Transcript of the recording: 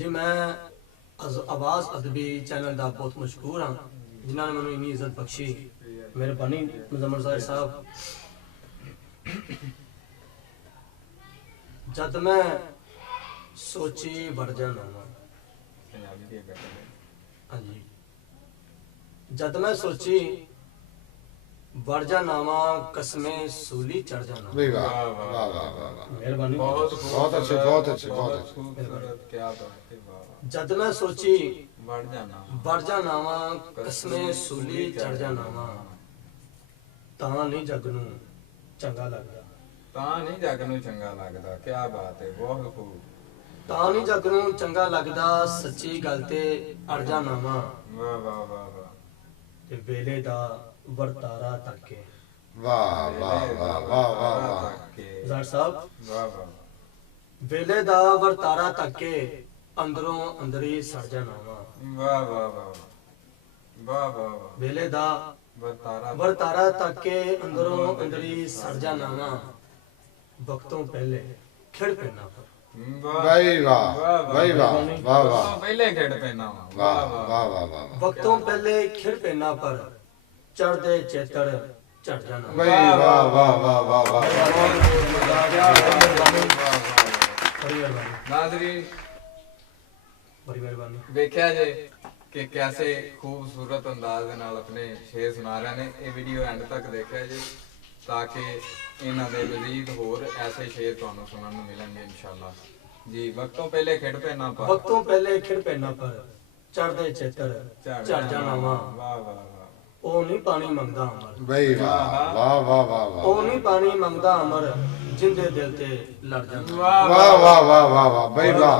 जी मैं आवाज़ अदबी चैनल का बहुत मशहूर हाँ जिन्होंने मैंने इन्नी इज्जत बख्शी मेहरबानी मुजम्मल ज़ाहिर साहब। जद मैं सोची बढ़ जाना हाँ जी जद मैं सोची बढ़ जाना वा कसमें सूली चढ़ जाना। मेहरबानी बहुत अच्छे बहुत अच्छे बहुत अच्छे। जद मैं सोची बढ़ जाना वा कसमें सूली चढ़ जाना वा तां नहीं जग नूं चंगा लगदा ਤਾਂ ਨਹੀਂ ਜੱਗ ਨੂੰ ਚੰਗਾ ਲੱਗਦਾ। ਕੀ ਬਾਤ ਹੈ, ਬਹੁਤ ਖੂਬ। ਤਾਂ ਨਹੀਂ ਜਗ ਨੂੰ ਚੰਗਾ ਲੱਗਦਾ ਸੱਚੀ ਗੱਲ ਤੇ ਅੜ ਜਾਣਾ ਵਾ ਵਾਹ ਵਾਹ ਵਾਹ ਵਾਹ ਤੇ ਵੇਲੇ ਦਾ ਵਰਤਾਰਾ ਤੱਕੇ। ਵਾਹ ਵਾਹ ਵਾਹ ਵਾਹ ਵਾਹ ਵਾਹ ਜ਼ਾਰ ਸਾਹਿਬ ਵਾਹ ਵਾਹ ਵੇਲੇ ਦਾ ਵਰਤਾਰਾ ਤੱਕੇ ਅੰਦਰੋਂ ਅੰਦਰੀ ਸੜ ਜਾਣਾ ਵਾ। ਵਾਹ ਵਾਹ ਵਾਹ ਵਾਹ ਵਾਹ ਵਾਹ ਵੇਲੇ ਦਾ ਵਰਤਾਰਾ ਵਰਤਾਰਾ ਤੱਕੇ ਅੰਦਰੋਂ ਅੰਦਰੀ ਸੜ ਜਾਣਾ ਵਾ ਵਕਤੋਂ ਪਹਿਲੇ ਖਿੜ ਪੈਣਾ ਪਰ। भाई वाह भाई वाह वाह वाह ਪਹਿਲੇ ਖੇਡ ਪੈਣਾ वाह वाह वाह वाह ਵਕਤੋਂ ਪਹਿਲੇ ਖਿੜ ਪੈਣਾ ਪਰ ਚੜਦੇ ਚੇਤੜ ਚੜ ਜਾਣਾ। भाई वाह वाह वाह वाह वाह ਬੜੀ ਮਿਹਰਬਾਨੀ ਨਾਜ਼ਰੀਨ ਬੜੀ ਮਿਹਰਬਾਨੀ। ਵੇਖਿਆ ਜੇ ਕਿ ਕੈਸੇ ਖੂਬਸੂਰਤ ਅੰਦਾਜ਼ ਦੇ ਨਾਲ ਆਪਣੇ ਸ਼ੇਰ ਸੁਣਾ ਰਹੇ ਨੇ। ਇਹ ਵੀਡੀਓ ਐਂਡ ਤੱਕ ਦੇਖਿਆ ਜੇ ਤਾਂ ਕਿ ਇਹਨਾਂ ਦੇ ਮਜ਼ੀਦ ਹੋਰ ਐਸੇ ਸ਼ੇਰ ਤੁਹਾਨੂੰ ਸੁਣਨ ਨੂੰ ਮਿਲਣਗੇ ਇਨਸ਼ਾਅੱਲਾ ਜੀ। ਵਕਤੋਂ ਪਹਿਲੇ ਖੇਡ ਪੈਣਾ ਪਰ ਵਕਤੋਂ ਪਹਿਲੇ ਖਿੜ ਪੈਣਾ ਪਰ ਚੜਦੇ ਚੇਤੜ ਚੜ ਜਾਣਾ ਵਾ ਵਾਹ ਵਾਹ ਵਾਹ ਉਹ ਨਹੀਂ ਪਾਣੀ ਮੰਗਦਾ ਅਮਰ। भाई वाह वाह वाह वाह वाह ਉਹ ਨਹੀਂ ਪਾਣੀ ਮੰਗਦਾ ਅਮਰ ਜਿੰਦੇ ਦਿਲ ਤੇ ਲੜ ਜਾਂਦਾ। वाह वाह वाह वाह वाह भाई वाह।